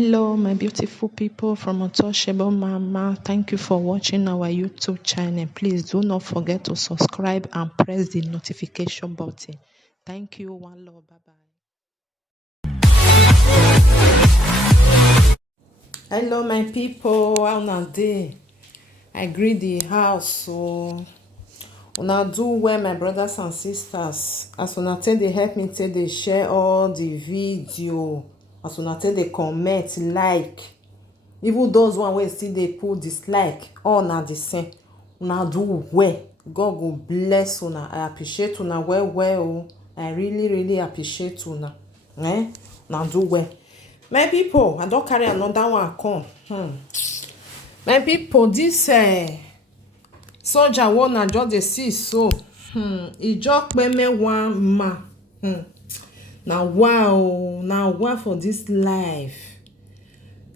Hello, my beautiful people from Untouchable Mama. Thank you for watching our YouTube channel. Please do not forget to subscribe and press the notification button. Thank you. One love. Bye bye. Hello, my people. How na dey? I greet the house. So, una do well, my brothers and sisters. As una take dey help me take dey share all the video. As una take dey comment, like. Even those one wey still dey put dislike, all na the same. Una do well. God go bless una. I appreciate una well well o. I really appreciate una. Una do well. My people, I don carry another one come. My people, this soldier wey una just dey see so, e just kpeme one man. Na wow, na wow for this life.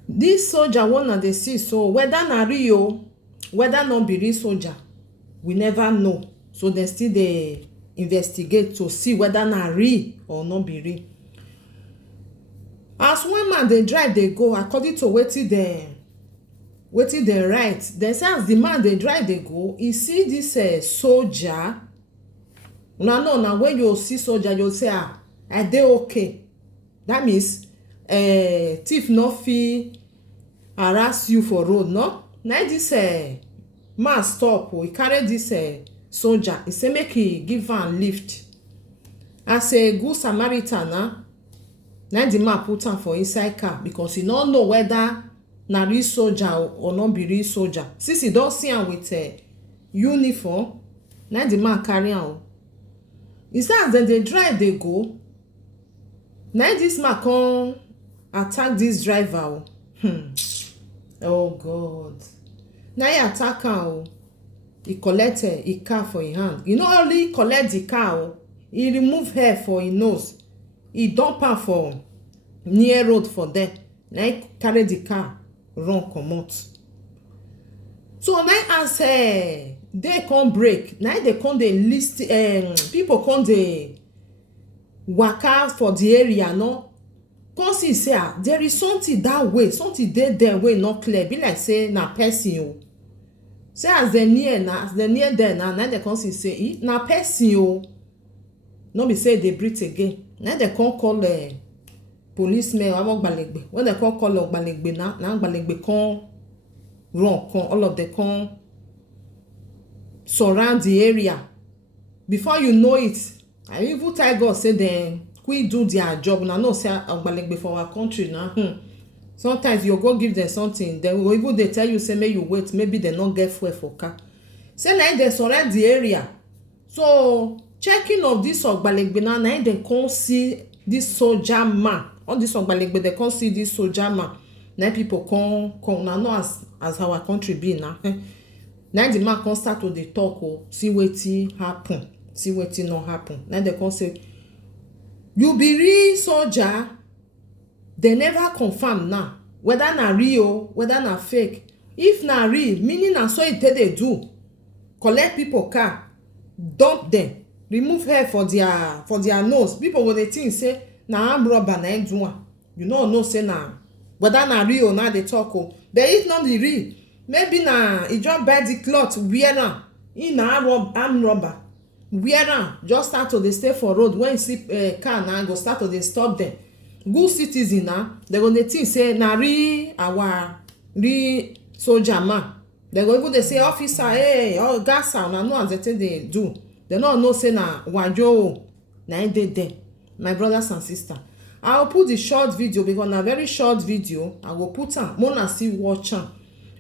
This soldier wey una dey see so, whether na real, whether no be real soldier, we never know. So dem still dey investigate to see whether na real or no be real. As one man dey drive dey go, according to wetin dem write, dem say as the man dey drive dey go, e see this soldier. Una know na when you see soldier, you say, I dey okay. That means thief no fit harass you for road, no? Na this man stop o, he carry this soldier. He say make he give am lift. As a good Samaritan, na the man put am for inside car because he no know whether na real soldier or no be real soldier. Since he don see am with uniform, na the man carry am. He say as dem dey drive dey go, na this man come attack this driver. Oh God. Na he attack am. He collect e car for him hand. He no only collect the car, he remove hair for him nose. He dump am for near road for there. Na he carry the car run comot. So na as day come break, na they come dey list people come dey waka for the area, no? Come see say there is something that way, something dey there wey not clear. Be like say na person o. Say as they near there na they come see say na person o. No be say they breathe again. Na they come call policemen Ogbalegbe. When they call Ogbalegbe, na Ogbalegbe come run, come all of them come surround the area. Before you know it, I even tell God say dem quick do their job. Una know say Ogbalegbe for our country now. Sometimes you go give them something, they will even they tell you say make you wait, maybe they not get fuel for car. Say like they surround the area. So checking of this Ogbalegbe now, they come see this soldier man. All this Ogbalegbe, they come see this soldier man. Now people come now know as our country be now. Now the man come start to dey talk, see wetin happen, see wetin not happen. Now they come say, you be real soldier. They never confirm now whether na real, whether na fake. If na real, meaning na so it they do. Collect people car, dump them, remove hair for their nose. People when they think say na arm robber na do am. You know say na whether na real or not they talk. But if not the real, maybe na he just buy the cloth wear am. He na arm robber. Wear am, just start to dey stay for road. When you see car now, go start to dey stop them. Good citizen now, they go dey think say na our real soldier man. They go even dey say officer, hey, oh gasa, una know as they take dey do. They no know say na wajo na him dey there. My brothers and sisters, I will put the short video because na very short video. I will put am, una still watch am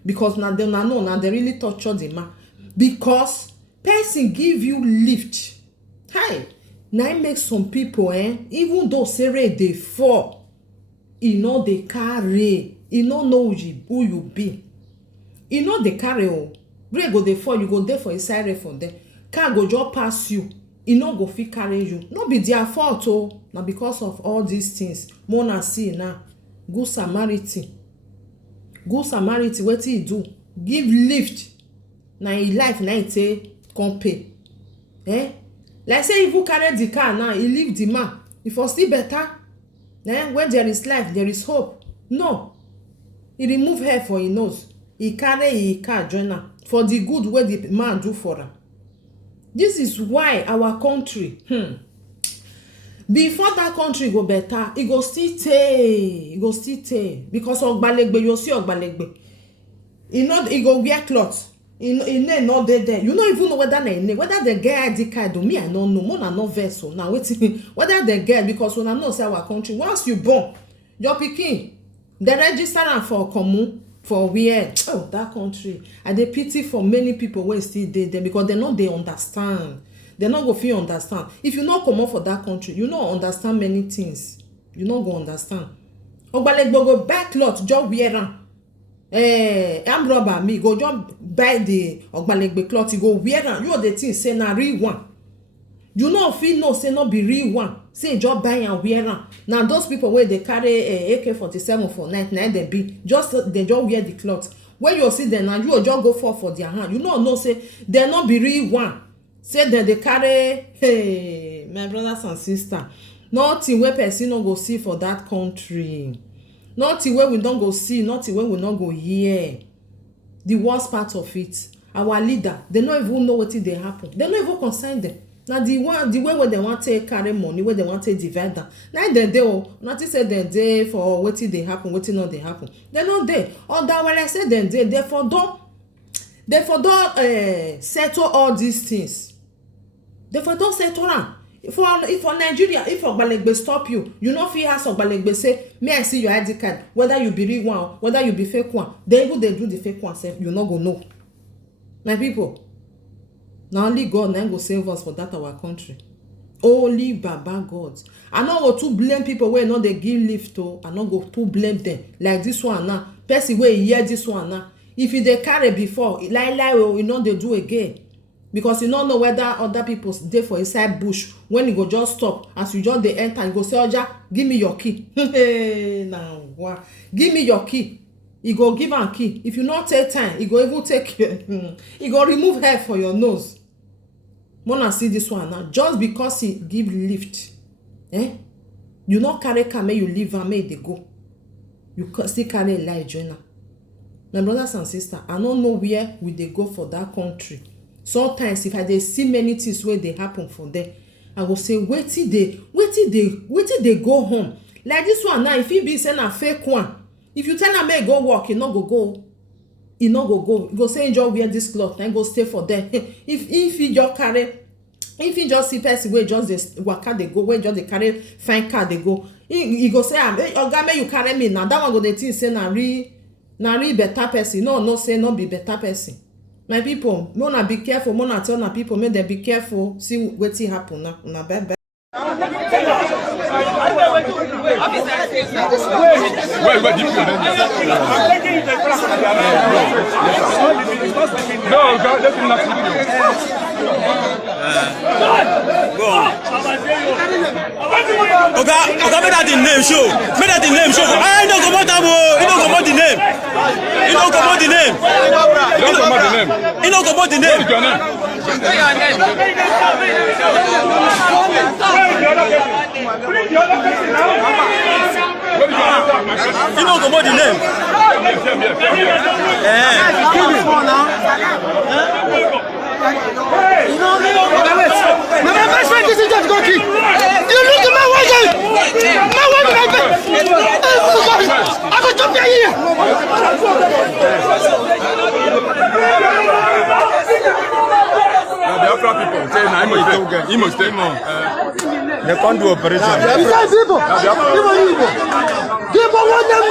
because na dem know na they really torture the man because person give you lift. Hi. Now it makes some people, even though say rain dey fall, e no dey carry, e no know who you be. E no dey carry o. Rain go dey fall, you go dey for inside rain for there. Car go just pass you, e no go fit carry you. No be their fault o. Na because of all these things. Mona see now, good Samaritan. Good Samaritan, wetin he do? Give lift. Na him life na him take come pay. Like say if you carry the car now, he leave the man. If for still better, when there is life, there is hope. No. He remove hair for his nose. He carry his car join am for the good way the man do for am. This is why our country, before that country go better, it go still tey. Because Ogbalegbe, you see Ogbalegbe. He go wear cloth. He no dey there. You don't even know whether they get ID card or me, I don't know. More than no vessel. Now waiting whether they get, because when I know say our country, once you born, your pikin, they register am for common for where that country. And they pity for many people wey still dey there because they know they understand. They not go fit understand. If you not come up for that country, you not understand many things. You not go understand. Ogbalegbe go buy cloth, just wear am. I'm robber me go just buy the Ogbalegbe cloth, you go wear am. You the thing say na real one. You no fit know say no be real one. Say just buy and wear am. Now those people where they carry AK-47 for night they be they just wear the cloth. When you see them and you just go for their hand. You know say they not be real one. Say that they carry my brothers and sisters. Nothing where person no go see for that country. Nothing where we don't go see, nothing where we not go hear. The worst part of it, our leader, they don't even know what they happen. They don't even concern them. Now the way where they want to carry money, where they want to divide them. Now they nothing say they for what they happen, what not they happen. They not there. Or that when I say they for don't settle all these things. They for don't settle am. If for Nigeria, if Ogbalegbe stop you, you no fit ask Ogbalegbe say, may I see your ID card, whether you be real one, whether you be fake one. Then even they do the fake one, say you not go know. My people, now only God now go save us for that our country. Only Baba God. I not go to blame people where not they give lift to. I not go to blame them like this one now. Person where hear this one now. If they carry before, lie, you know they do again. Because you don't know whether other people dey for inside bush. When you go just stop, as you just dey enter, you go say, Oja, give me your key. Now, wow. Give me your key. You go give am key. If you not take time, you go even take he go remove hair for your nose. Wanna see this one now? Just because he give lift, you not carry car, make you leave am, make they go. You still carry a lie joiner. My brothers and sisters, I don't know where we they go for that country. Sometimes if I dey see many things where they happen for them, I will say, wait till they go home. Like this one now, if he be saying a fake one, if you tell him may go work, he not go. He not go. He go say he just wear this cloth and go stay for them. If he just carry, if he just see person where just the waka they go, where just they carry fine car they go. He go say, hey, Oga, may you carry me now. That one go the thing say na real better person. No say no be better person. My people, mona be careful. Mona tell na people, make them be careful. See what happen now. Na bye bye. No, God, let him not see Oga, make that the name show. Make that the name show. I don't come out the name. He don't come out the name. He don't come out the name. He don't come out the name. My best friend is just go keep. You look at my wife. My wife, I go jump here. The Afro people say Imo State. They can't do operation. People want them.